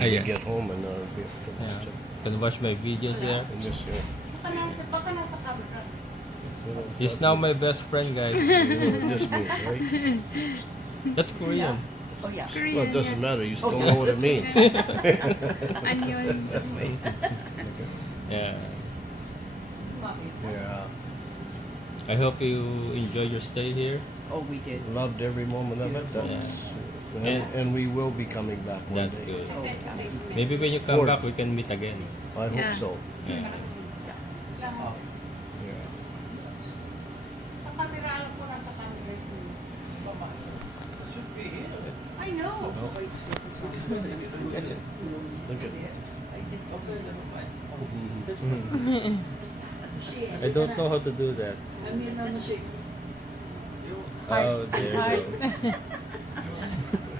when we get home and be able to watch it. Can watch my videos there. And just, Baka nasa camera. He's now my best friend, guys. just me, right? That's Korean. Oh yeah. Well, it doesn't matter. You still know what it means. Onion. Yeah. Yeah. I hope you enjoy your stay here. Oh, we did. Loved every moment of it. And we will be coming back one That's day. good. Oh, yeah. Maybe when you come Ford. back, we can meet again. I hope Yeah. so. Yeah. Yeah. Sa camera, alam ko nasa camera. I know. Look at I don't know how to do that. Oh, there you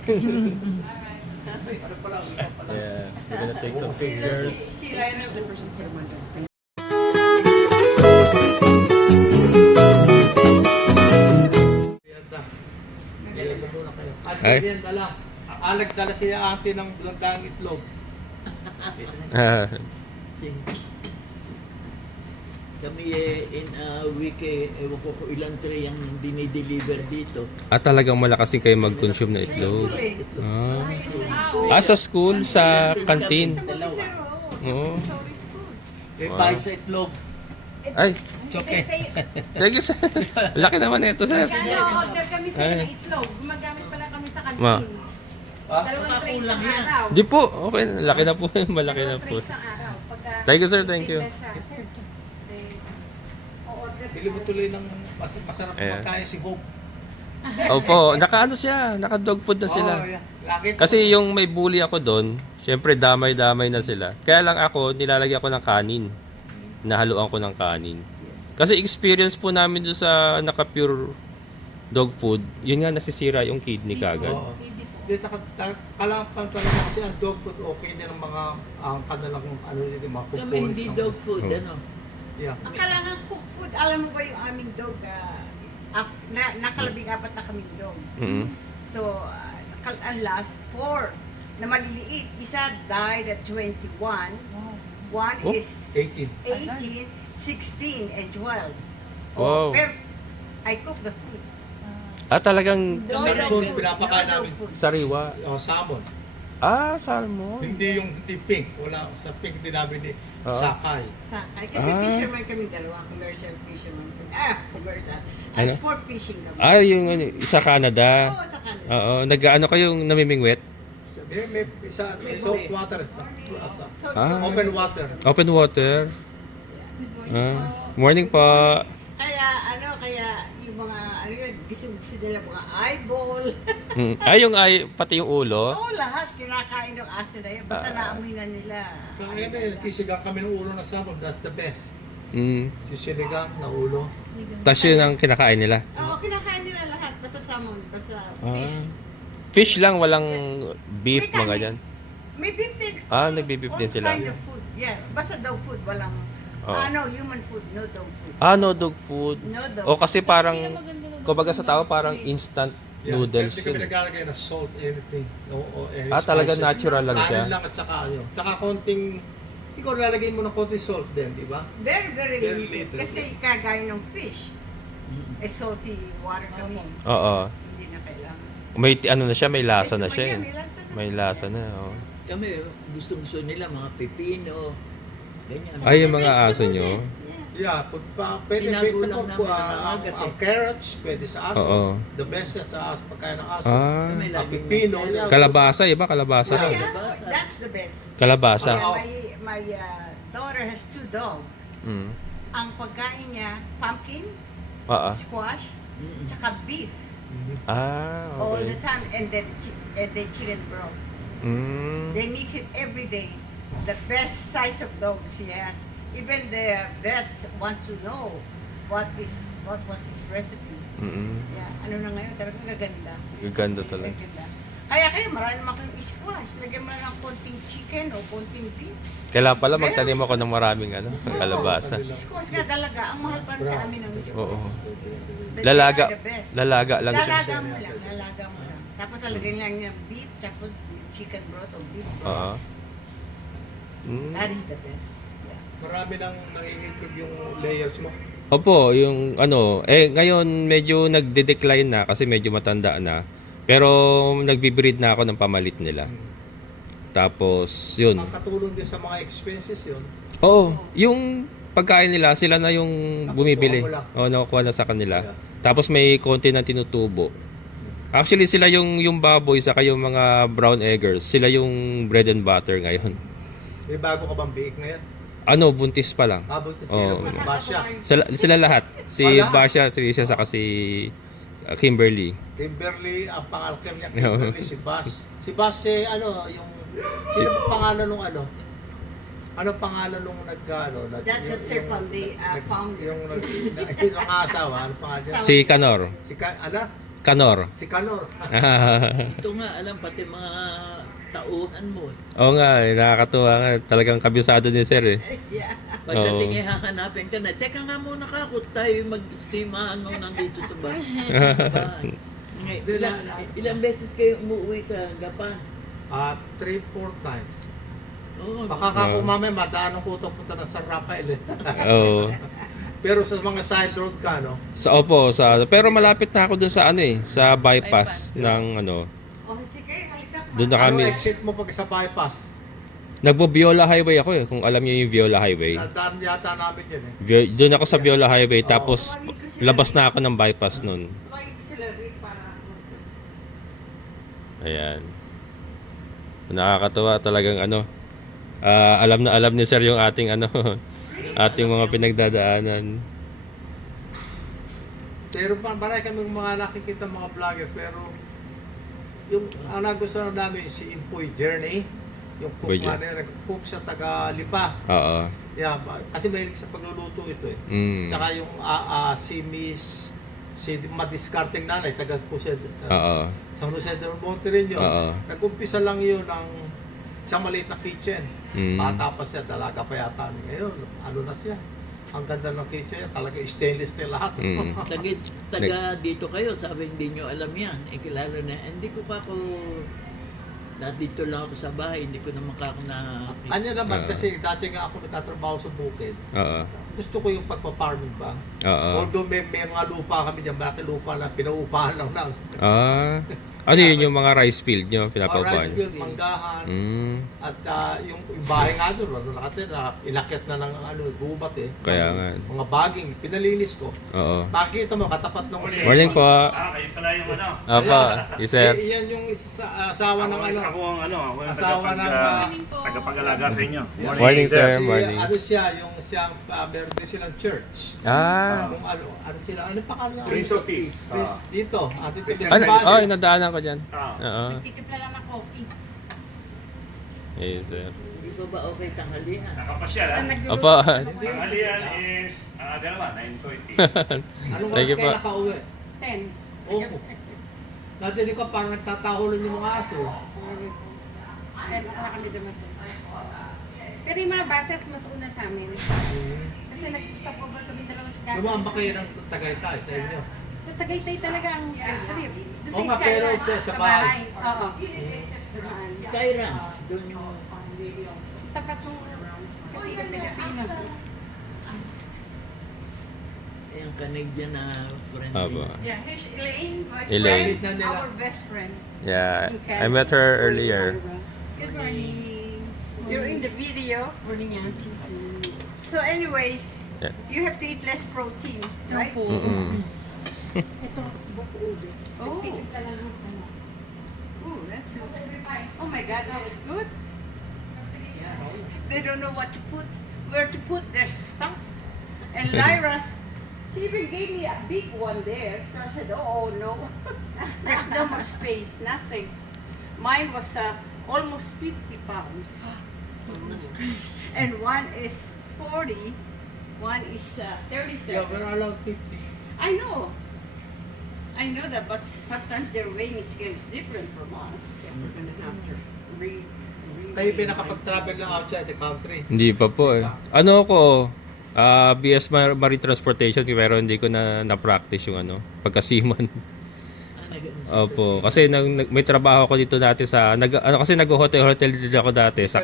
go. Yeah, we're gonna take some pictures. Si Lyra the person for the month. Ay. Nagdala siya ate ng blondang itlog. Kami in a week, ewan ko kung ilang tray ang dinideliver dito. Talagang malakas din kayo mag-consume na itlog. Sa school, sa canteen. Oo. Buy sa itlog. Ay, It's okay. thank you, sir. Laki naman ito, sir. Order kami sa Ay. ng itlog. Gumagamit pala kami sa kantin. Ma. Dalawang tray sa araw. Di po, okay. Laki na po. Malaki na Dalawang po. tray sa araw. Pagka- Thank you, sir. Thank you. Bili mo tuloy ng masarap na Ayan. pagkain si Hope. Opo, naka-ano siya. Naka-dog food na sila. Oh, yeah. Lagi Kasi yung may bully ako doon, syempre damay-damay na sila. Kaya lang ako, nilalagyan ko ng kanin. Nahaluan ko ng kanin. Kasi experience po namin doon sa naka-pure dog food, yun nga nasisira yung kidney kagad. Oo. Hindi, kalapan talaga kasi ang dog food okay din ang mga ang kanilang ano din mga Kami components. hindi dog food, Oh. ano. Yeah. Ang kailangan cook food, alam mo ba yung aming dog? Nakalabing-apat na kaming dog. Mhm. So, ang last 4 na maliliit. Isa died at 21. One Oh, is 18. 18, 16, and 12. Wow. Pero I cook the food. Talagang No Sa dog food, food. pinapakain No dog namin. food. sariwa. Salmon. Salmon. Hindi pink. Wala sa pink din namin ni sakay. Sakay. Kasi fisherman kami dalawa. Commercial fisherman kami. Commercial. Ano? Sport fishing kami. Yung ano, sa Canada. Oo, sa kanila. Oo, nag-ano kayong namimingwit? May isa salt water. So, Open water. Open water. Morning po. kaya yung mga, yun, gusto nila mga eyeball. Pati yung ulo. Oo, lahat. Kinakain ng aso na yun. Basta naamoy na nila. Kaya nagkisigang kami ng ulo ng salmon. That's the best. Mm. Sisinigang na ulo. Tapos yun ang kinakain nila. Oo, kinakain nila lahat. Basta salmon, basta fish. Fish lang, walang beef, May mga kanin. dyan. May beef din. Nagbe-beef din All sila. kind of food. Yeah, basta dog food. Walang, no, human food. No dog food. No dog food. No dog O kasi parang, kumbaga sa tao, parang instant noodles Hindi kami yun. naglalagay na salt, anything. Any Talaga spices. natural lang siya. Kanin lang at saka ano. Tsaka konting, ikaw lalagay mo ng konting salt din, di ba? Very, very Very limited. little. Kasi kagaya ng fish. Salty water kami. Oo. Hindi na kailangan. May ano na siya, may lasa na Yes, siya. may lasa na. May lasa na. Oh. Kami, gusto nila mga pepino, ganyan. Yung mga aso nyo. Yeah, pwede Inagulang sa namin ang agat ang carrots, pwede sa aso. Oo. The best yan sa aso, pagkain ng aso. Kami Ang laging pipino. may- yan. Kalabasa, iba kalabasa. Yeah, Kalabasa. that's the best. Kalabasa. Oo. My daughter has 2 dogs. Mm. Ang pagkain niya, pumpkin, Oo. squash, tsaka beef. All the Okay. time. And then chicken broth. Mm. They mix it every day. The best size of dog she has. Even the vets want to know what was his recipe. Mm. Yeah, ano na ngayon, talagang gaganda. Gaganda talaga. Gaganda. Kaya marami naman kayong squash. Lagyan mo na ng konting chicken o konting beef. Kailan pala magtanim ako ng maraming kalabasa. Squash nga talaga. Ang mahal pa sa amin ng squash. Oo. But Lalaga. they are the best. Lalaga lang siya. Lalaga mo lang. Tapos lalagyan lang ng beef, tapos chicken broth or beef Oo. broth. Mm. That is the best. Yeah. Marami nang nangingimprove yung layers mo. Opo, yung ano, ngayon medyo nagde-decline na kasi medyo matanda na. Pero nagbi-breed na ako ng pamalit nila. Tapos, yun. Makakatulong din sa mga expenses yun. Oo, yung pagkain nila, sila na yung bumibili. Nakukuha mo lang. Oo, nakukuha na sa kanila. Yeah. Tapos may konti na tinutubo. Actually, sila yung baboy, saka yung mga brown eggers, sila yung bread and butter ngayon. May bago ka bang biik ngayon? Ano, buntis pa lang. Habang kasi Oo. Basya. Sila lahat. Si Wala. Basha, Tricia, saka si Kimberly. Kimberly, ang pangalan niya, Oo. Kimberly, si Bash. Si Bash, ano, yung, sino ba pangalan nung ano? Ano pangalan nung That's a term from the founder. Yung yung asawa, ano pangalan niya? Si Kanor. Ano? Kanor. Si Kanor. Ito nga, alam pati mga tauhan mo. Oo nga, nakakatuwa nga. Talagang kabisado ni Sir eh. Yeah. Pagdating hahanapin ka na, teka nga muna ka, kung tayo mag-streamahan mo nandito sa bahay. Ilang beses kayo umuwi sa Gapan? 3-4 times. Oo, Baka ka kung mamaya madaan ang punta ng San Rafael eh. Oo. Pero sa mga side road ka, no? Pero malapit na ako dun sa ano eh, sa bypass ng ano. Oh, sige, halika pa. Doon na kami. Ano exit mo pag sa bypass? Nagbo-Viola Highway ako eh, kung alam niyo yung Viola Highway. Daan yata namin yun eh. Doon ako sa Viola Highway, tapos labas na ako ng bypass nun. Tawagin ko sila rin para Ayan. Nakakatuwa talagang ano. Alam na alam ni Sir yung ating ano, ating mga pinagdadaanan. Pero marami kami mga nakikita mga vlogger, pero yung ang nagustuhan namin si Impoy Journey, yung cook Boy, na nag-cook sa taga-Lipa. Oo. Yeah, kasi mahilig sa pagluluto ito eh. Mm. Tsaka yung si madiskarteng nanay, taga Oo. San Jose del Monte rin yun. Oo. Nag-umpisa lang yun ng isang maliit na kitchen. Mm. Bata pa siya, dalaga pa yata. Ngayon, ano na siya? Ang ganda ng kitchen, talaga stainless steel lahat. Mm. taga dito kayo, sabi hindi nyo alam yan. Kilala na, hindi ko pa ako, dito lang ako sa bahay, hindi ko naman ako na... Anya naman, Oo. kasi dati nga ako nagtatrabaho sa bukid. Oo. Gusto ko yung pagpa-farming ba? Oo. Although may mga lupa kami dyan, malaki lupa na pinaupahan lang ng Ano yun yung mga rice field nyo, rice pinapaupahan? field, manggahan. Mm. At yung bahay nga doon, nakatira, inakyat na ng gubat eh. Kaya nga. Mga baging, pinalinis ko. Oo. Makikita mo, katapat ng Morning po. Kayo pala yung ano. Apa, Sir. Yan yung isa sa asawa ng ano. Ako ang ano, ako yung Asawa ng tagapag-alaga sa inyo. Morning, sir. si, Morning. ano siya, yung siyang meron din silang church. Kung ano sila, ano pangalan? Prince of Peace. Prince dito. Ating Ano? Oh, nadaanan ko dyan. Ah. Oo. Titipla lang ng coffee. Yes, sir. Hindi ba okay tanghalian? Nakapasyal ha. Apa. Tanghalian is dalawa, 9:20. Anong Thank oras you kayo po. nakauwi? 10. Oo. Nadinig ko parang nagtatahulan yung mga aso. Kaya baka kami dumating. Pero yung mga buses mas una sa amin. Kasi nag-stop over kami dalawa sa gas. Lumaan ba kayo ng Tagaytay sa inyo? Sa Tagaytay talaga ang trip. Doon Oo nga, Sky pero Ranch, sa bahay. Oo. Dumaan. Sky Ranch, doon yung... Tapat nung kasi yung Pilipino. Yung Canadian na friend. Aba. Yeah, here's Elaine, my Elaine. friend, our best friend. Yeah, I met her earlier. Good morning. You're in the video. Morning, So anyway, Yeah. you have to eat less protein, right? Mm-mm. Ito, buko ube. Oh. Titipla lang ng ano. Ooh, that's so Oh my God, that was good. They don't know what to put, where to put their stuff. And Lyra, she even gave me a big one there. So I said, oh no, there's no more space, nothing. Mine was almost 50 pounds. And one is 40, one is 37. Yeah, we're allowed 50. I know that, but sometimes their weighing scale is different from us. We're gonna have to Kayo pinakapag-travel lang outside the country. Hindi pa po eh. Ano ko, BS Marine Transportation pero hindi ko na practice yung ano, pagkasiman. ganun siya Opo, kasi may trabaho ako dito dati sa kasi nag-hotel din ako dati sa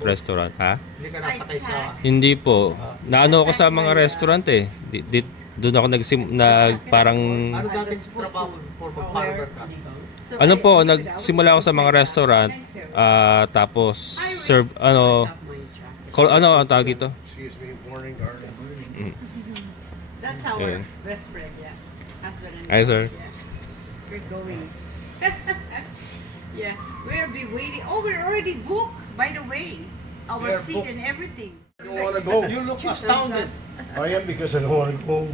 restaurant, ha? Hindi ka nasakay sa... Hindi po. Naano ako sa mga restaurant eh. Doon ako parang Ano dati trabaho for mag-barber ka? So, ano po, I- nagsimula ako sa mga restaurant tapos serve ang tawag ito? Excuse me, morning garden. That's our Yeah. best friend, yeah. Husband and Hi, wife, sir. yeah. We're going. Yeah, we'll be waiting. Oh, we're already booked, by the way. Our We're seat booked. and everything. I don't want to go. You look astounded. I am because I don't want to go home.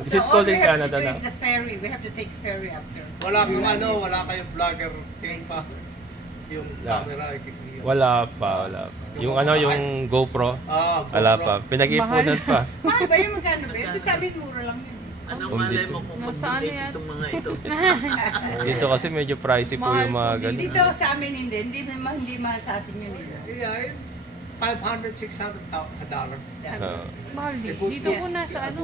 Is So it all cold we in have to Canada do now? is the ferry. We have to take ferry after. Wala kayong vlogger king pa. Yung Yeah. camera. Wala pa. Yung GoPro, wala pa. Pinag-ipunan pa. Mahal ba yung magkano ba? Ito sabi mura lang yun. Anong Kung malay dito. mo kung Nasa ano mag-date yan? itong mga ito? Dito kasi medyo pricey po yung mga ganun. Dito sa amin hindi. Hindi mahal sa atin yun. Yeah, $500, $600. Mahal din. Dito po nasa ano,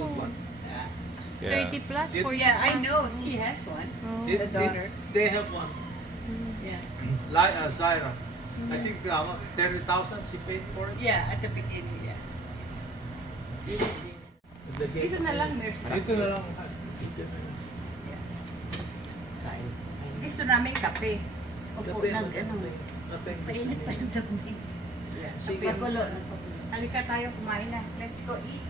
Yeah. 30 plus Did- for Yeah, I know. She has one. Oh. They, The daughter. they have one. Yeah. Zaira. I think 30,000 she paid for it. Yeah, at the beginning, yeah. Dito na lang, Mercy. Dito na lang. Gusto namin kape. Opo, Kape, ano, kape. painit pa yung tabi. Sige. Halika tayo kumain na. Let's go eat.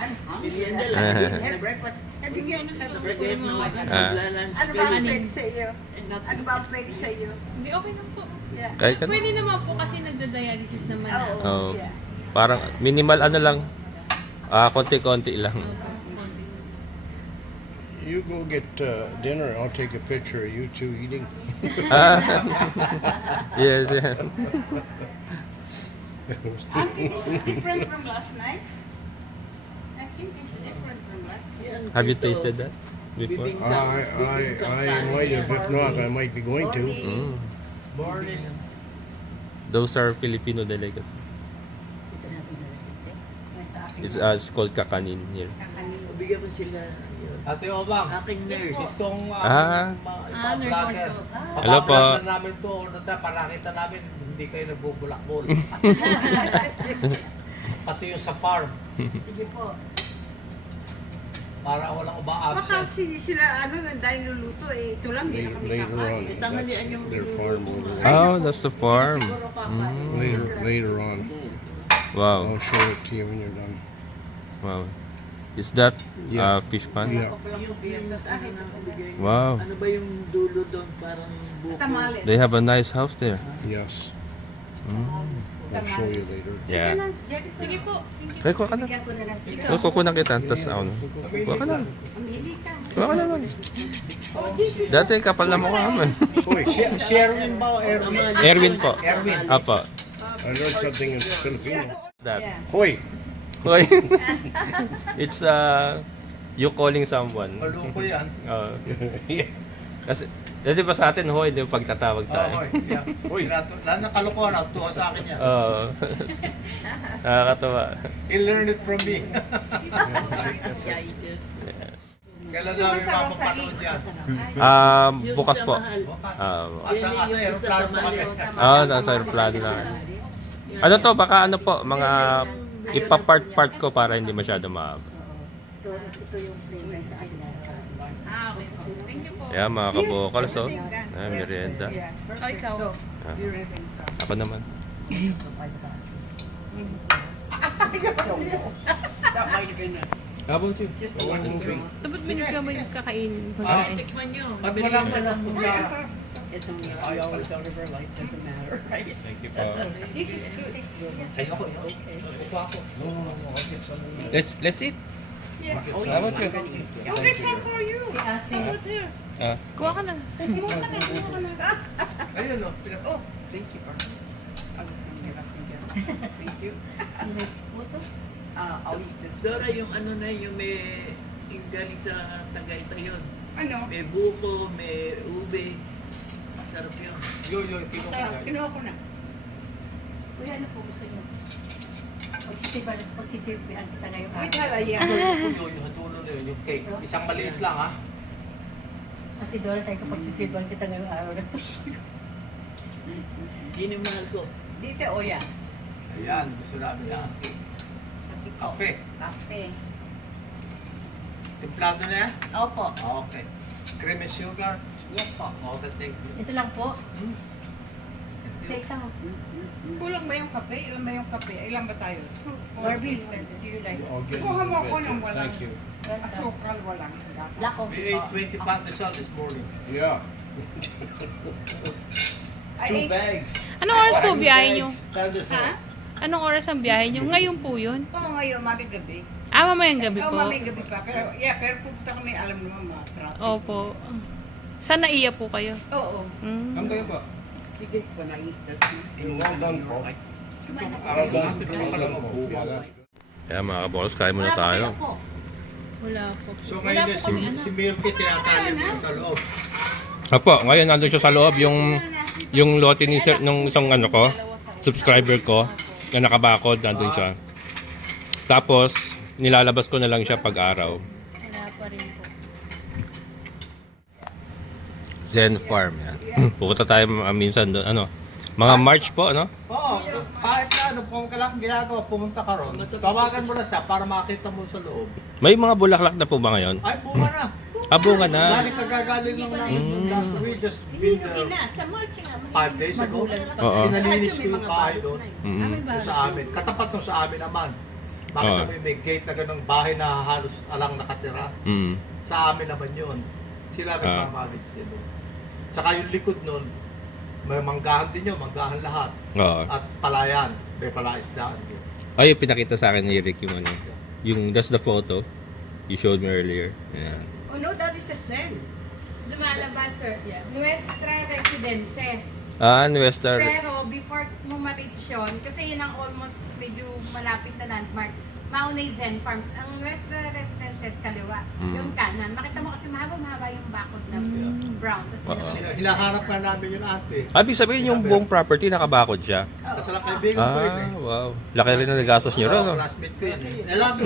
I'm hungry. Merienda I lang. didn't have breakfast. Nabigyan na tayo. Forget mo maglalunch Ano ba ang pwede sa iyo? Ano ba ang pwede sa iyo? Hindi, okay lang po. Yeah. Kahit ka Pwede naman po kasi nagda-dialysis naman ako. Oh. Yeah. Parang minimal lang. Konti-konti lang. You go get dinner. I'll take a picture of you two eating. Yes, yeah. Auntie, this is different from last night. I think it's different from last night. Have you tasted that before? I might have. If not, I might be going to. Mm. Morning. Those are Filipino delicacy. It's called kakanin here. Bigyan mo sila. Ate Obang, Aking nurse. gustong nurse vlogger. also. Hello po. Papablog na namin to all the time para nakita namin hindi kayo nagbubulakbol. Pati yung sa farm. Sige po. Para walang Baka uba-absent. sila, dahil luluto ito lang, hindi na kami Later on, kakain. Tanghalian yung that's their farm over there. Oh, that's the farm. Siguro kakain. Mm. Later on, Wow. I'll show it to you when you're done. Wow. Is that Yeah. fish pan? Yeah. Wow. Ano ba yung dulo doon? Parang buko. Tamales. They have a nice house there. Yes, Mm. I'll show you later. Yeah. Sige po. Thank you. Kaya kuha ka na. Bigyan ko na lang sila. Kukunan kita. Tapos ako na. Kuha ka na. Amili ka. Kuha ka na lang. Oh, this is Dati kapal na mukha naman. Uy, Sherwin ba o Erwin? Erwin po. Erwin. Apo. I learned something in Filipino. That. Yeah. Hoy! Hoy. It's you calling someone. Malungko yan. Kasi di ba sa atin hoy, di ba pagtatawag Oo, tayo? yeah. Uy, lahat ng kalokohan, tuwa sa akin yan. Oo. Nakakatawa. He learned it from me. Kailan namin mapapanood yan? Bukas po. Asa aeroplano pa kami. Nasa aeroplano na. Ano to, baka ano po, mga ipapart-part ko para hindi masyado mahaba. Ito yung favorite sa akin. Okay po. Thank you po. Yeah, mga kabokals, oh. Merienda. Yeah. Oh, ikaw. So, Ah. you're having fun. Ako naman. That might have been How about you? just a one thing. Dapat binigyan ka mo yung kakain. Tikman nyo. At wala mo lang It's only I always out of her life, doesn't matter, right? Thank you po. This is good. Ayoko, upo ako. Let's eat. Yeah. How about you? We'll get some for you. How about here? Kuha ka na. Kumuha ka na. Ayun, no. Oh, thank you. I was gonna get up and get it. Thank you. I'll eat this. Dora, yung ano na, yung may yung galing sa Tagaytay yun. Ano? May buko, may ube. Sarap yun. Yun, kinuha ko Sarap. yan. Kinuha ko na. Kuya, ano po gusto niyo? Pagsisilbihan kita ngayong With araw. halaya. Yung hatulo na yun, yung cake. Isang maliit lang ha. Ate Dora, sa'yo ko pagsisilbihan kita ngayong araw na to. Sino yung mahal ko? Dito, Oya. Ayan, gusto namin na. Kape. Kape. Templado na yan? Opo. Okay. Cream and sugar? Yes po. Okay, thank you. Ito lang po. Teka. Kulang ba yung kape? Ilan ba yung kape? Ilan ba tayo? Barbie, do you like? Okay. Kuha mo ako ng walang Thank you. asukal, walang Black We coffee po. ate 20 pandesal this morning. Yeah. Ay, bags. Anong oras po biyahe nyo? ha? Anong oras ang biyahe nyo? Ngayon po yun? Oo, ngayon, mami gabi. Mamayang gabi Oo, po. mami gabi pa. Pero pupunta kami, alam naman, mga traffic. Opo. Saan naiya po kayo? Oo. Mm. kayo po? Sige, panaitas mo. Well done, Paul. Well done po. Kaya mga kabolos, kain muna tayo. Wala po. So Wala ngayon po kami si Milky tinatali mo sa loob. Apo, ngayon nandun siya sa loob yung lote ni sir, nung isang ano ko, subscriber ko, na nakabakod, nandun siya. Tapos, nilalabas ko na lang siya pag-araw. Wala pa rin po. Zen Farm, yan. Pupunta tayo minsan doon, ano, mga March po, ano? Oo, kahit na ano, kung kailangan ginagawa, pumunta ka ron. Tawagan mo na siya para makita mo sa loob. May mga bulaklak na po ba ngayon? Ay, bunga na. Bunga na. Galing kagagaling lang namin last week. Just been there Sa March nga. 5 days ago. Oo. Pinalinis ko yung bahay doon. Mm. Yung sa amin. Katapat nung sa amin naman. Bakit Oo. kami may gate na ganung bahay na halos alang nakatira? Mm. Sa amin naman yun. Sila nagmamanage din doon. Saka yung likod nun, may manggahan din yun, manggahan lahat. Oo. At palayan, may palaisdaan din. Ay, yung pinakita sa akin ni Rick yung ano. Yung, that's the photo you showed me earlier. Yan. Oh no, that is the same. Lumalabas, sir. Nuestra Residences. Nuestra. Pero before mo ma-reach yun, kasi yun ang almost medyo malapit na landmark, mauna yung Zen Farms. Ang Nuestra Residences kaliwa, Mm. yung kanan. Makita mo kasi mahaba-mahaba yung bakod na brown. Tapos Oo. Hinaharap na namin yung ate. Ibig sabihin yung buong property nakabakod siya. Kasi lang kaibigan ko yun eh. Wow. Laki rin na nagastos nyo rin, Oo, no? classmate ko yun eh. Nalago.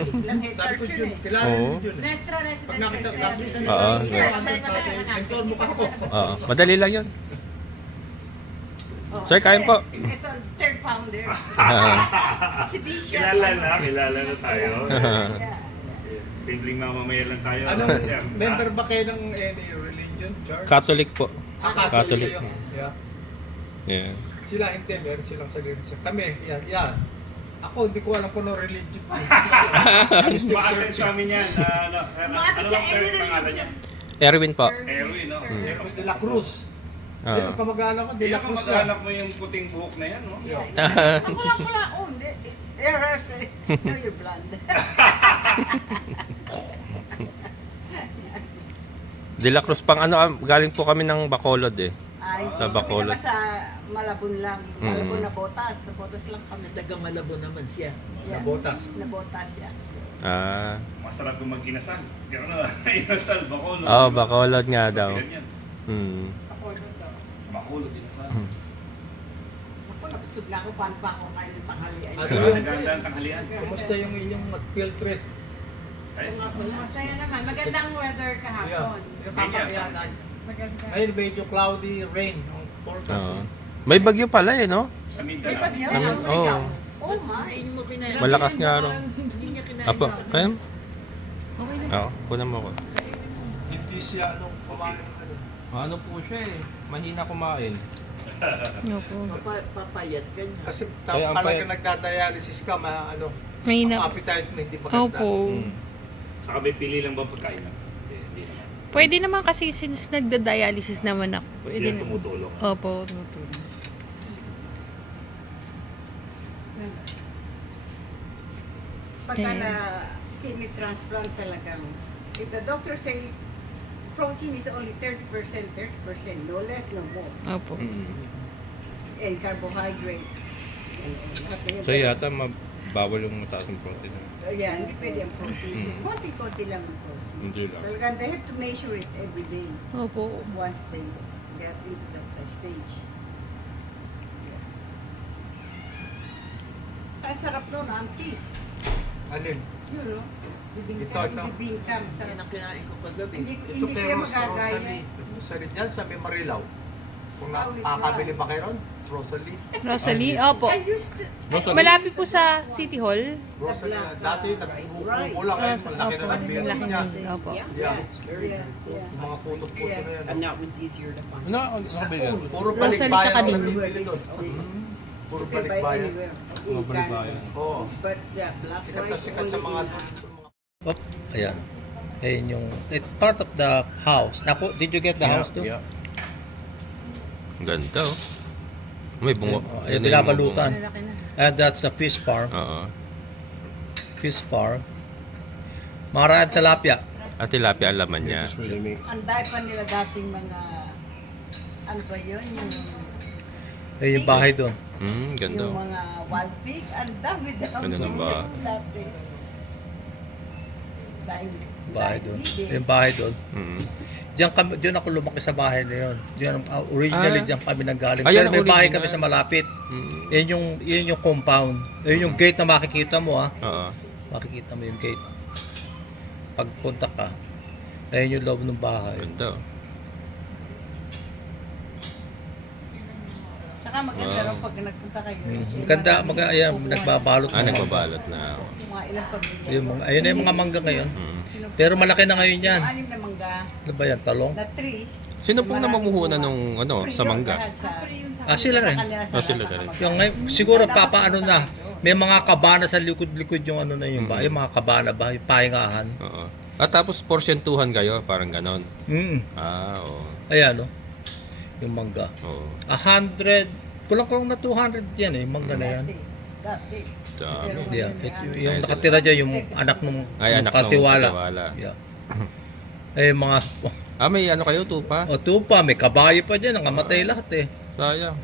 Sabi ko yun, kilala Oo. mo yun eh. Nuestra Pag nakita ko, Residences. Oo, Here, yes. sir, pala ka na. Sentol mo ka po. Oo. Madali lang yun. Oh, Sir, kain po. Ito, third founder. Si Bishop. Kilala na tayo. Yeah. Simpleng mamamaya lang tayo. Anong Sir, member ba kayo ng any religion, church? Catholic po. Catholic. Catholic. Yeah. Yeah. Sila hindi, meron silang sarili. Kami, yan. Ako, hindi ko alam kung ano religion. I'm still Ma-attend searching. sa amin yan. Ma-attend siya, any pangalan niya? Erwin po. Erwin, no? Sir, De La Cruz. Hindi, Oo. ang kamag-anak ko, De La Kaya Cruz. kamag-anak mo yung puting buhok na yan, no? Ang pula-pula. Oh, hindi. Error. No, you're blonde. De La Cruz pang ano, galing po kami ng Bacolod eh. Ay, Sa Bacolod. kami naman sa Malabon lang. Malabon na botas. Na botas lang kami. Taga Malabo naman siya. Yeah. Nabotas. Na botas siya. Ah. Masarap yung mag-inasal. Kaya ano, inasal, bakolod. Bacolod nga daw. Ganyan. Hmm. Ako daw. Bakolod, inasal. Ako, nabusog na ako. Paano pa ako kain ng tanghalian? Ano Diba, yung- naganda ang tanghalian. Kumusta yung inyong field trip? Ayos. Masaya naman. Magandang weather kahapon. Yung tama yan. Maganda. Ngayon medyo cloudy, rain ang forecast. Oo. May bagyo pala eh, no? Sa May Mindanao. bagyo? Oo. Oh my. Kain mo kinain. Malakas nga raw. Hindi niya kinain. Apo, kaya? Okay na. Oo, kunan mo ko. Hindi siya anong kumain. Ano po siya eh. Mahina kumain. No po. Papayat ka niya. Kasi Kaya ang talaga payat. nagdadialysis ka, ano, May ang na. appetite mo hindi maganda. Opo. Saka may pili lang ba pagkain? Hindi naman. Pwede naman kasi since nagda-dialysis naman ako. Hindi Pwede yan naman. tumutulong. Opo, tumutulong. Pagka Kaya- na kidney transplant talagang, if the doctor say protein is only 30%, no less, no more. Opo. And carbohydrate. And lahat na yun. So yata bawal yung mataas ng protein. Yeah, hindi pwede ang protein. Mm. Konti-konti lang ang protein. Hindi lang. Talagang they have to measure it every day Opo. once they get into that stage. Ang sarap nun, auntie. Alin? Yun, no? Ito, ito. Bibingka, Yan masarap. ang kinain ko kagabi. Hindi, Ito hindi kay kayo Rosalie. magagaya. Rosalie dyan sa may Marilaw. Kung Ah, with nakakabili ba kayo ron? Rosalie. Rosalie, opo. I used to... Malapit po sa City Hall. Rosalie. Dati nagbubuko lang ngayon. Malaki na Opo, ng mas biro malaki niya. na. Opo. Yeah. Yeah. Yung mga puto-puto na yan. No, sabi yan. Puro Rosalie balikbayan ang Kakanin. nabibili doon. Puro You can buy balikbayan. anywhere. Mga balibayan. Oo. But black Sikat na rice sikat sa only mga in- doon. Ayan. Ayan yung part of the house. Naku, did you get the house too? Yeah. Ganda oh. May bungo. Ayan, Ganda yung mga binabalutan. Malaki na. And that's a fish farm. bungo. Oo. Fish farm. Maraming tilapia. At tilapia ang laman niya. Just really me. Ang dahil pa nila dating mga... Ano ba yun? Ayan yung bahay doon. Ganda Yung oh. mga wild pig. Ang dami-dami. Ganda ng bahay. Dati. Bahay doon. Yung bahay doon. Mm. Diyan ako lumaki sa bahay na yun. Diyan, originally Ah. diyan kami nanggaling. Ayan Pero ang may bahay original. kami sa malapit. Mm. Yan yung compound. Yan yung gate na makikita mo ha. Oo. Makikita mo yung gate. Pagpunta ka, ayan yung loob ng bahay. Ganda oh. Tsaka maganda Wow. raw pag nagpunta kayo. Maganda, ayan, nagbabalot Ah, na. nagbabalot na. Mga ilang pamilya. Yung mga, ayun na yung mga mangga ngayon. Mm. Pero malaki na ngayon yan. Yung anim na mangga Ano ba yan? Talong? na trees. Sino pong namumuhunan nung ano, sa mangga? Ah, sila rin. Sila rin. Yung, siguro papaano na. May mga kabana sa likod-likod yung ano na yung ba. Yung mga kabana ba? Yung pahingahan. Oo. At tapos porsyentuhan kayo, parang ganon. Ah, oo. Ayan o. Yung mangga. Oo. 100. Kulang-kulang na 200 yan eh. Yung mangga na yan. Dati. Dami. Yeah. Yung nakatira dyan, yung anak nung Ay, anak ng Katiwala. Katiwala. Yeah. Eh mga Ah, may ano kayo, tupa? o tupa, may kabayo pa dyan, nangamatay lahat eh. Sayang.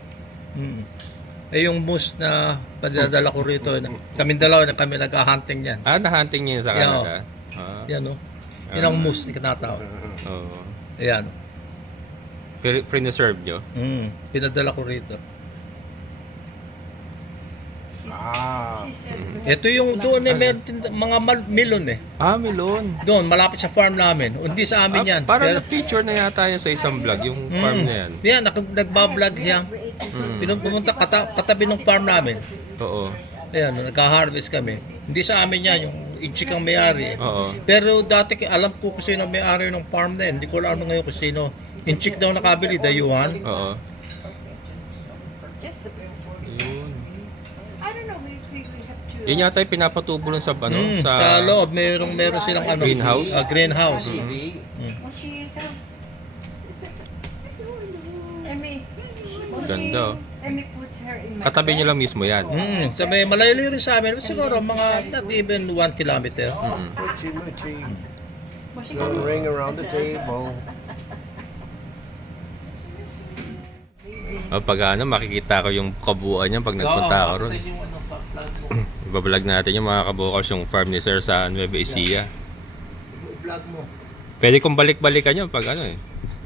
Eh yung moose na padadala ko rito, kami dalawa na kami nag-hunting yan. Ah, nahunting niyo yun sa Yeah. Canada? Ah. Yan o. Yan ang moose, ikinatawag. Oo. Ayan. Pre-reserve nyo? Pinadala ko rito. Ah. She said, Ito yung doon eh, meron mga melon eh. Ah, melon. Doon, malapit sa farm namin. Hindi sa amin yan. Parang Pero- na-feature na yata yan sa isang vlog, yung farm na yan. Yan, nagbablog siya. Pumunta katabi ng farm namin. Oo. Ayan, nagka-harvest kami. Hindi sa amin yan, yung inchik ang may-ari. Oo. Pero dati alam ko kung sino ang may-ari ng farm na yun. Hindi ko alam ngayon kung sino. Inchik daw nakabili, dayuhan. Oo. just the Yun. I don't know, we have to... Yun yata yung pinapatubo lang sa ano, Sa loob, meron silang ano. Greenhouse? Greenhouse. Well, she kind Emmy, Ganda, oh. Emmy puts her in my Katabi nyo lang mismo yan. Sa may malayo rin sa amin. Siguro mga not even 1 kilometer. Muchi. Gonna ring around the table. O, pag ano, makikita ko yung kabuuan niya pag nagpunta ako ron. Ibablog natin yung mga kabukals yung farm ni Sir sa Nueva Ecija. Vlog mo. Pwede kong balik-balikan yun pag ano eh.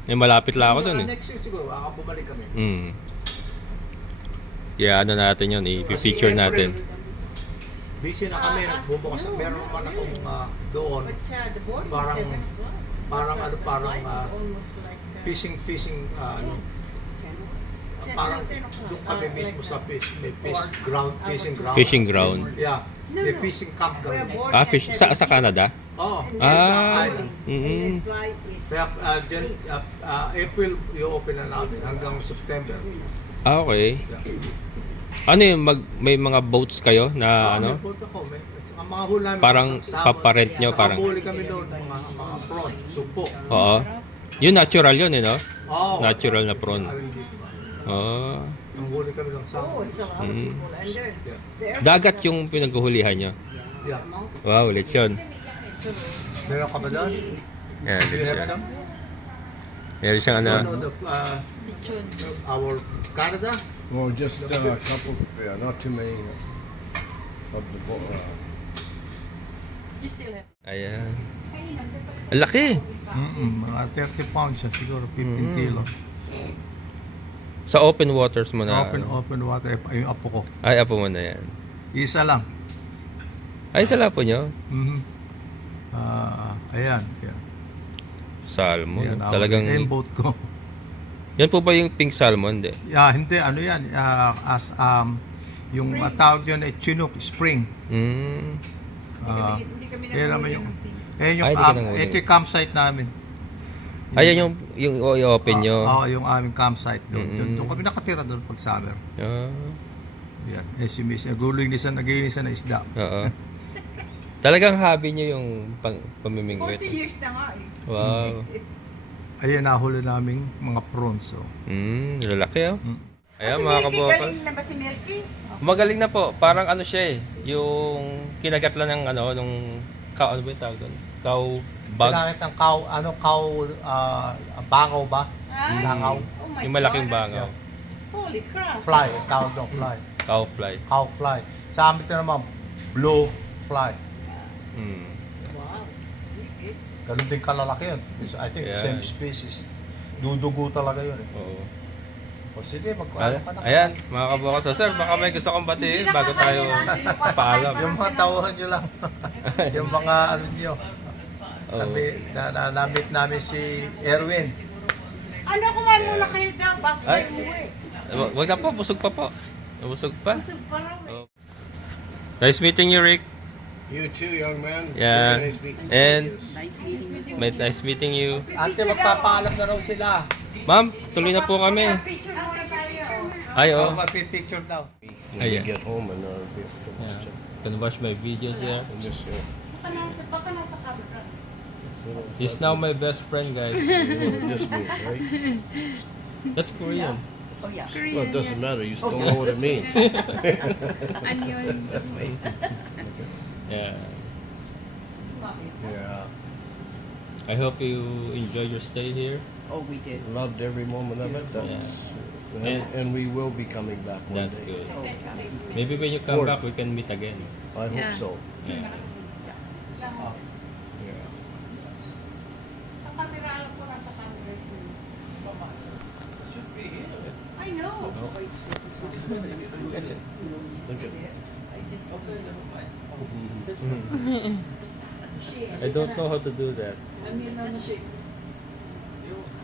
May malapit lang ako dun eh. Next year siguro, bumalik kami. Yeah, ano natin yun, i-feature Kasi natin. April, busy na kami, nagbubukas. Meron naman akong doon. But the boarding Parang- is 7 o'clock. parang But ano, the parang, flight is almost like, Fishing, ano. Parang doon kami mismo sa fish, may fish ground, fishing ground. Fishing ground. Yeah, may fishing camp we're kami. boarding Ah, at fish 7 sa Canada? Oo, And sa Ah, island. And the flight is... Kaya April, i-open na namin hanggang September. Ah, okay. Ano yun, may mga boats kayo na ano? May boat ako, ang mga hula namin, Parang kasama- paparent nyo, parang... Nakahuli kami doon, mga prawn, supo. Oo. Yun, natural yun eh, no? Oo. Natural na prawn. Oo. Ang huli kami ng Oh, salmon. it's a lot of people. And they're Dagat yung pinaghuhulihan nyo. Yeah. Wow, lechon. Meron ka ba doon? Yan, Do you have lechon. some? Meron siyang ano. No, our Canada? Well, just a couple, not too many of the You still have... Ayan. Ang laki. Mga 30 pounds siya, siguro 15 kilos. Sa open waters mo na. Open water, yung apo ko. Ay, apo mo na yan. Isa lang. Ay, sala po nyo. Mhm. Ayan. Salmon. Ayan, Talagang, yung boat ko. yan po ba yung pink salmon? Hindi. Hindi, ano yan, yung tawag yun ay Chinook Spring. Mm. Hindi kami Yan naman yung, Ay, yung, di ka nanguhuli. ito yung campsite namin. Ayan yung i-open nyo. Oo, yung aming campsite doon. Mm. Doon kami nakatira doon pag summer. Ah, Yan, si Miss, naglilisan na isda. oo. Talagang hobby nyo yung 40 pamimingwit. years na nga eh. Wow. Ayan, nahuli naming mga prawns. So. Lalaki oh. Mm. Ayan Si mga Milky, galing kabokas. na ba si Milky? Magaling na po. Parang ano siya eh. Yung kinagat lang ng ano, nung cow, ano ba yung tawag doon? Cow bug. Ginamit ng bangaw ba? Ay, Langaw. oh my Yung malaking God. bangaw. Holy crap. Fly, tawag doon, fly. Cow fly. Cow fly. Sa amin ito naman, blue fly. Mm. Wow. Ganun din kalalaki yun. I think Yeah. same species. Dudugo talaga yun eh. Oo. O sige, magkuhan ka na. Ayan, mga kabokas. So, sir, baka may gusto kong batiin bago tayo paalam. Yung mga tawahan nyo lang. Yung mga ano nyo. Oo. Namit namin si Erwin. Ano, kumain muna kayo daw bago Ay. kayo umuwi. Wag na po, busog pa po. Busog pa. Busog pa raw eh. Oh. Nice meeting you, Rick. You too, young man. Yeah. Very nice meeting you. And Nice meeting you. nice meeting you. Ate, magpapaalam na raw sila. Ma'am, tuloy na po kami. Picture muna tayo. Ay, Oh. oh. Magpipicture daw. When we Ayan. get home and be able to Yeah. watch it. Can watch my videos here. And just, Baka nasa camera. He's now my best friend, guys. just me, right? That's Korean. Oh yeah. Well, it doesn't matter. You still know what it means. Onion. Yeah. Yeah. I hope you enjoy your stay here. Oh, we did. Loved every moment of it. And we will be coming back one That's day. good. Maybe when you come Ford. back, we can meet again. I hope Yeah. so. Yeah. Sa camera, alam ko nasa camera. I know. Look at I don't know how to do that.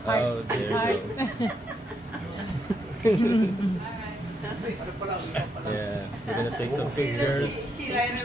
Oh, there you go. Yeah, we're gonna take some pictures. Si Lyra.